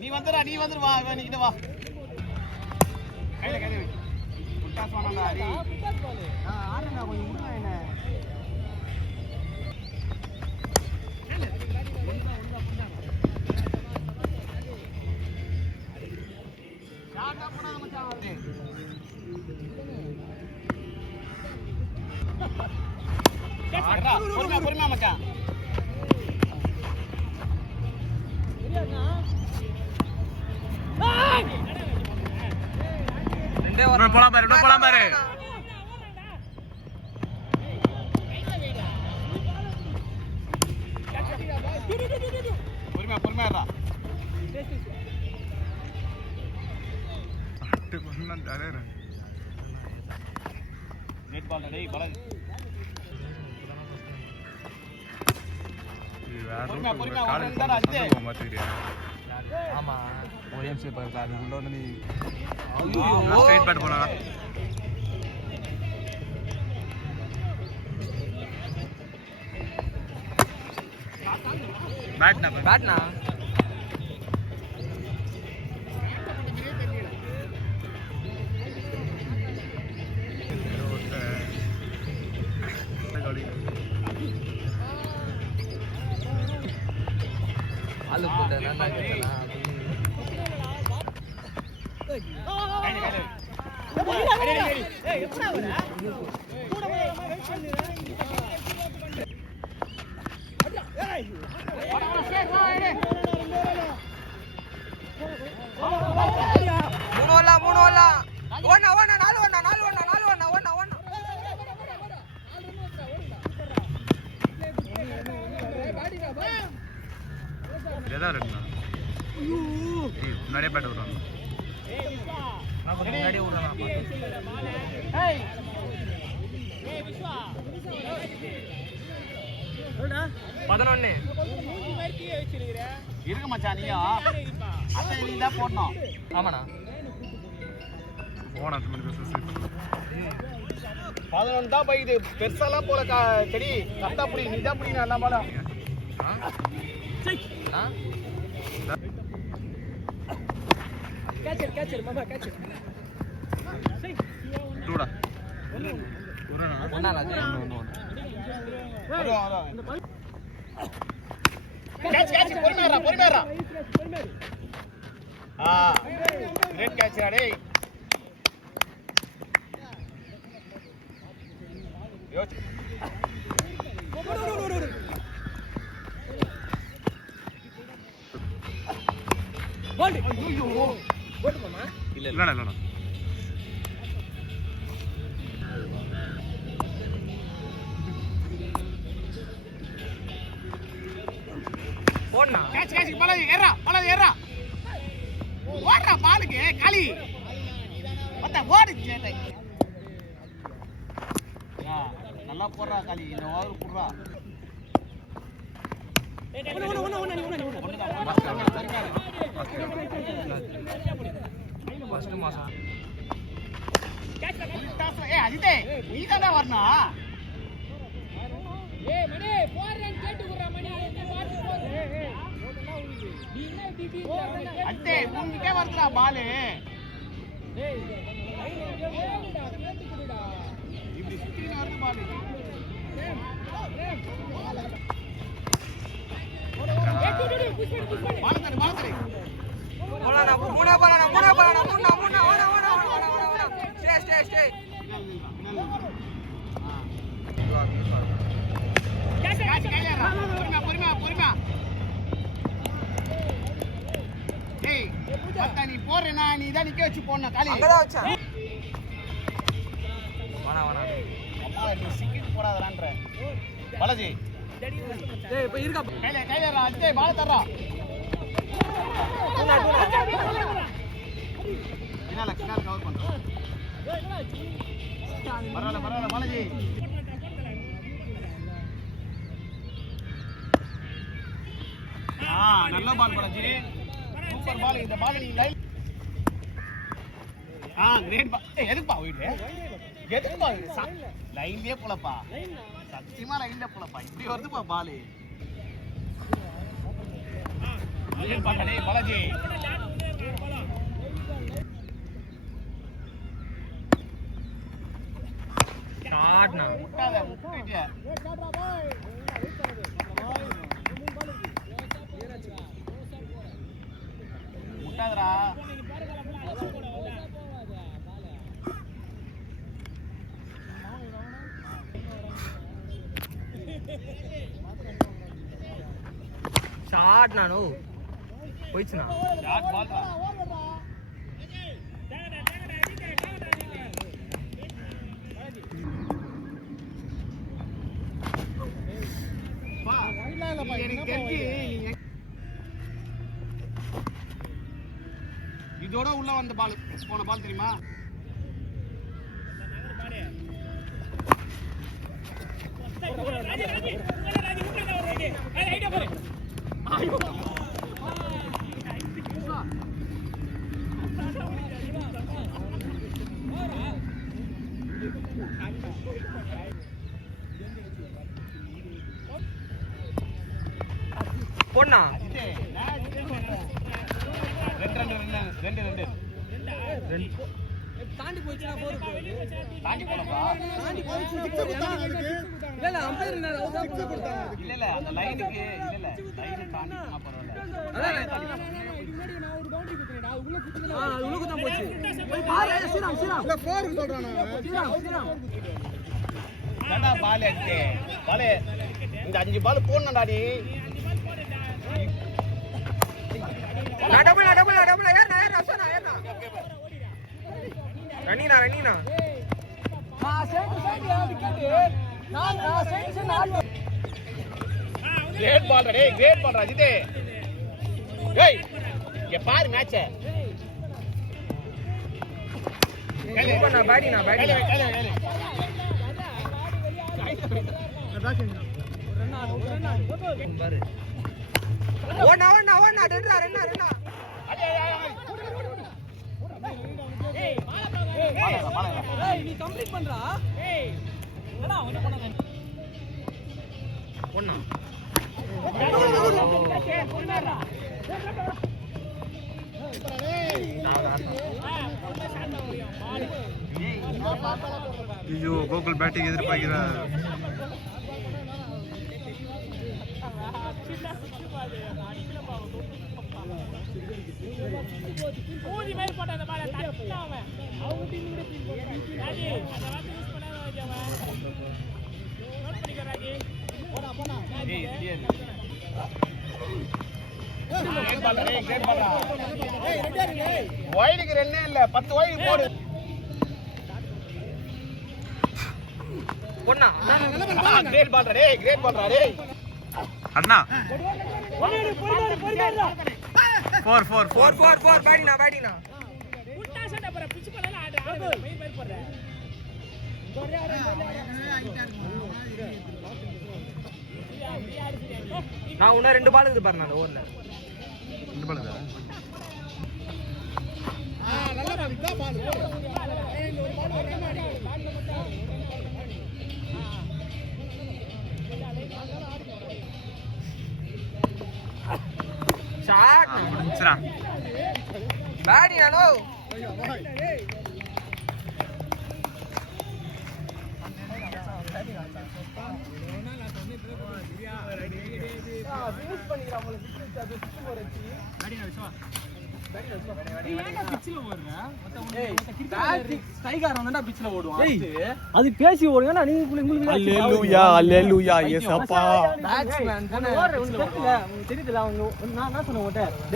நீ வந்துடா நீ வந்துரு வா நீக்கிட்ட வா கையில கையில புட்டாஸ் வாங்கடா அடி ஆடுங்க கொஞ்சம் விடுங்க என்ன ஷாட்டா போடாத மச்சான் பொறுமையா பொறுமையா மச்சான் போலாம் பாரு போலாம் பாரு பொறுமையா பொறுமையாடா நெட் பால் டேய் பால் பொறுமையா பொறுமையா வந்தடா அஜே ஆமா ஓஎம்சி பக்கத்துல அது உள்ள வந்து நீ ஸ்ட்ரைட் பேட் போனா பேட்னா ஆளு போட்ட நான் கேட்டனா ஏய் எப்படா வர கூட போய் வெயிட் பண்ணிரேன் ஏய் மூணு ஓலா ஒண்ணா நாலு ஒண்ணா ஏதா ரெண்டா முன்னாடியே பேட் விடுறாங்க நான் கொஞ்சம் முன்னாடியே விடுறேன் ஏய் ஏய் விஸ்வா சொல்டா 11 இருக்கு மச்சான் நீயா அத நீ தான் போடணும் ஆமாண்ணா போனா 11 தான் பை இது பெருசாலாம் போல செடி கரெக்டா புடி நீ தான் புடி நல்லா பால கேட்சர் மாமா கேட்சர் சரி டூடா ஒண்ணா கேட்ச் பொறுமையாடா கிரேட் கேட்ச்டா டேய் யோசி கோல் ஐயோ கோல் மாமா இல்லடா போடா கேட்ச் பால் ஏறா ஓடுறா பாலுக்கு காலி பத்த ஓடு கேட்டை நல்லா போடுறா காலி இந்த ஓவர் போடுறா ஃபர்ஸ்ட் மாசம் அஜித்தே நீ தானே வரணும் மணி போறேன்னு கேட்டுக்குறா மணி அட்டே உன்கிட்டே வருதுடா பாலு இப்படி சுத்தினா வருது பாலு பாலத்தடி மூணா ஸ்டே பொறுமையா ஏய் பத்தா நீ போறேனா நீ தான் நிக்க வச்சு போடணும் காலி அங்கதான் வச்சா அம்மா நீ சிக்கிட்டு போடாதறான்ற பாலாஜி டேய் இப்ப இருக்கா கையில அஜே பால தர்றா கினால கவர் பண்றோம் பரவாயில்ல பாலாஜி நல்ல பால் பாலாஜி சூப்பர் பால் இந்த பால் நீ லைன் கிரேட் பால் எதுக்குப்பா எதுக்குப்பா லைன்லயே போலப்பா சத்தியமா லைன்ல போலப்பா இப்படி வருதுப்பா பால் ஏன் பாக்கடே பாலாஜி ஷாட்னா முட்டாத முட்டிட்டியா முட்டாதடா ஷாட் நானோ போயிடுச்சுண்ணா ஷாட் பால்டா இதோட உள்ள வந்த பால் போன பால் தெரியுமா பொண்ணா ரெண்டு தாண்டி போச்சுனா போடு தாண்டி போனப்பா இல்ல அம்பையர் என்ன ரவுண்ட் கொடுத்தாங்க இல்ல அந்த லைனுக்கு இல்ல லைன் தாண்டி போனா பரவாயில்ல அதான் முன்னாடி நான் ஒரு பவுண்டரி குத்துறேன்டா உள்ள குத்துனா உள்ள குத்தா போச்சு போய் பாரு ஸ்ரீராம் இல்ல 4 சொல்றானே ஸ்ரீராம் என்னடா பால் அடிச்சே பால் இந்த 5 பால் போடணும்டா நீ டபுள் ஏறனா ரசனா ஏறனா ரணினா கிரேட் பால் டேய் கிரேட் பால் ராஜிதே டேய் இங்க பாரு மேட்ச் பண்ணா பேட்டினா பாரு ஓனா ரெண்டா நீ கம்ப்ளீட் பண்றா என்னடா அவன பண்ணாத பொண்ணா ஐயோ கோகுல் பேட்டிங் எதிர்பார்க்கிறார் ஊதி மேல் போட்ட அந்த பால தட்டாம அவங்க டீம் கூட டீம் போறாங்க ராஜி அந்த வார்த்தை யூஸ் பண்ணாத ராஜி நோட் பண்ணிக்க ராஜி போடா ஏய் கிரேட் பால் டேய் கிரேட் பால் ஏய் ரெண்டே வைடுக்கு ரெண்டே இல்ல 10 வைடு போடு பொண்ணா கிரேட் பால் டேய் கிரேட் பால் டேய் அண்ணா பொறுமையா 4 பேட்டினா உல்டா சட்ட பர பிச்சு பண்ணல ஆடு மெயின் மேல் போடுற நான் இன்னும் 2 பால் இருக்குது பாரு நான் ஓவர்ல 2 பால் நல்லா விட்டா பால் ஷாட் முடிச்சுடா பேட்டினாலோ அது பேசி ஓடுங்க நீங்க உங்களுக்கு அல்லேலூயா இயேசப்பா தெரியுதுல நான் என்ன சொன்னேன்